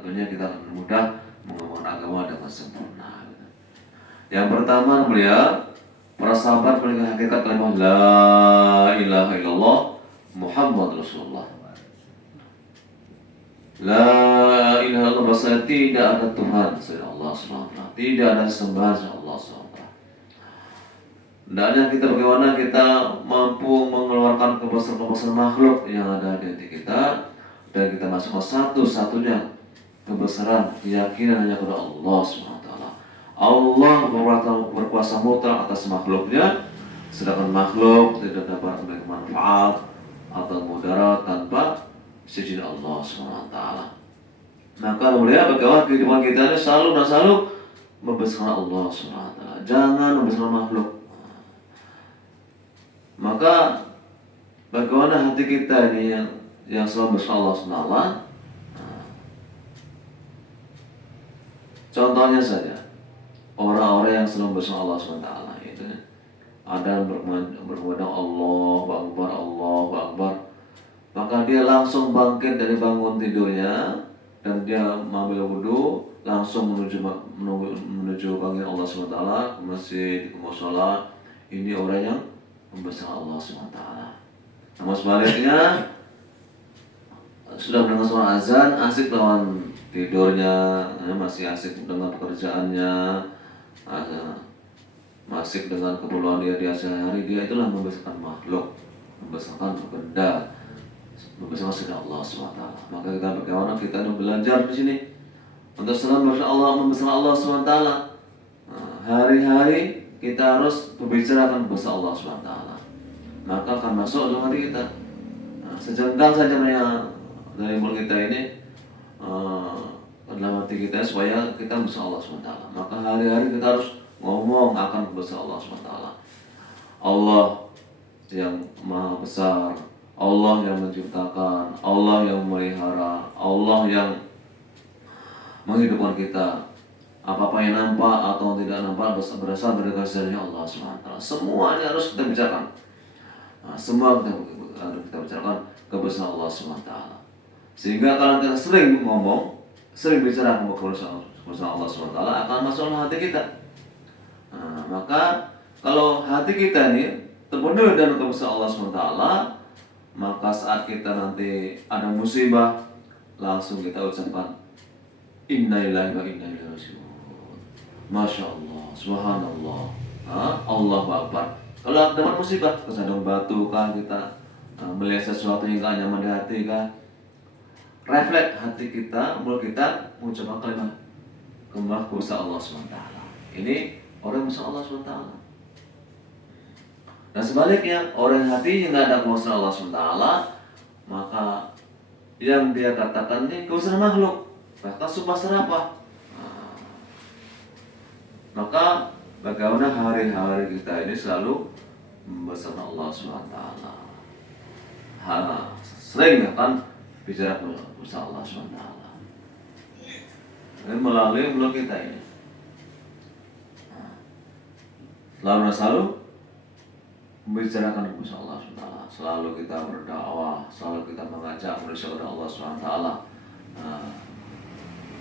tentunya kita akan mudah mengamalkan agama dengan sempurna. Yang pertama mulia, para sahabat melihat hakikat kalimat La ilaha illallah Muhammad Rasulullah. La ilaha illallah, bahasa tidak ada Tuhan selain Allah SWT, tidak ada sembahan selain Allah SWT. Hendaknya kita bagaimana kita mampu mengeluarkan kebesaran makhluk yang ada di hati kita, dan kita masuk ke satu-satunya kebesaran keyakinan hanya kepada Allah SWT. Allah berkuasa mutlak atas makhluknya, sedangkan makhluk tidak dapat memberikan manfaat atau mudarat tanpa izin Allah SWT. Maka mulia bagaimana kehidupan kita ini selalu membesarkan Allah SWT, jangan membesarkan makhluk. Maka bagaimana hati kita ini yang selalu membesarkan Allah SWT. Contohnya saja, orang-orang yang selalu membesarkan Allah SWT itu ada berkumandang Allahu Akbar, Allahu Akbar, maka dia langsung bangkit dari bangun tidurnya dan dia mengambil wudhu, langsung menuju panggil Allah SWT ke masjid, ke mushola. Ini orang yang membesarkan Allah SWT. Namun sebaliknya, sudah mendengar suara azan, asik lawan tidurnya, masih asik dengan pekerjaannya, masih dengan keperluan dia sehari-hari, dia itulah membesarkan makhluk, membesarkan benda, membesarkan sifat Allah SWT. Maka kita bagaimana kita belajar di sini untuk selalu membesarkan Allah SWT. Hari-hari kita harus berbicara tentang besar Allah SWT. Maka akan masuk dalam hati kita. Sejengkal saja dari mulut kita ini dalam hati kita supaya kita besar Allah SWT. Maka hari-hari kita harus ngomong akan besar Allah SWT. Allah yang maha besar, Allah yang menciptakan, Allah yang memelihara, Allah yang menghidupkan kita. Apa-apa yang nampak atau tidak nampak berasal dari kasih Allah SWT. Semuanya harus kita bicarakan. Semua harus kita bicarakan kebesaran Allah SWT. Sehingga kalau kita sering ngomong, sering bicara kebesaran Allah SWT, akan masuk dalam hati kita. Maka kalau hati kita ini terpenuhi dengan kebesaran Allah SWT, maka saat kita nanti ada musibah, langsung kita ucapkan Inna lillahi wa inna ilaihi raji'un. Masya Allah, subhanallah, Allahu Akbar. Kalau ada musibah, kesandung batu kah kita, melihat sesuatu yang gak nyaman di hati kah, refleks hati kita, mulut kita mengucapkan kalimat kebesaran Allah SWT. Ini orang besar Allah SWT. Dan sebaliknya, orang yang hatinya nggak ada kebesaran Allah SWT, maka yang dia katakan ini kebesaran makhluk, bahkan sumpah serapah. Maka bagaimana hari-hari kita ini selalu membesarkan Allah SWT. Sering kan bicara kebesaran Allah SWT. Ini melalui mulut kita ini. Selalu membicarakan kebesaran Allah SWT. Selalu kita berdakwah, selalu kita mengajak manusia kepada Allah SWT.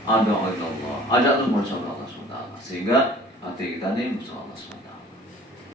Ada Allah, ajak manusia kepada Allah SWT. Sehingga hati kita ini bersama Allah SWT.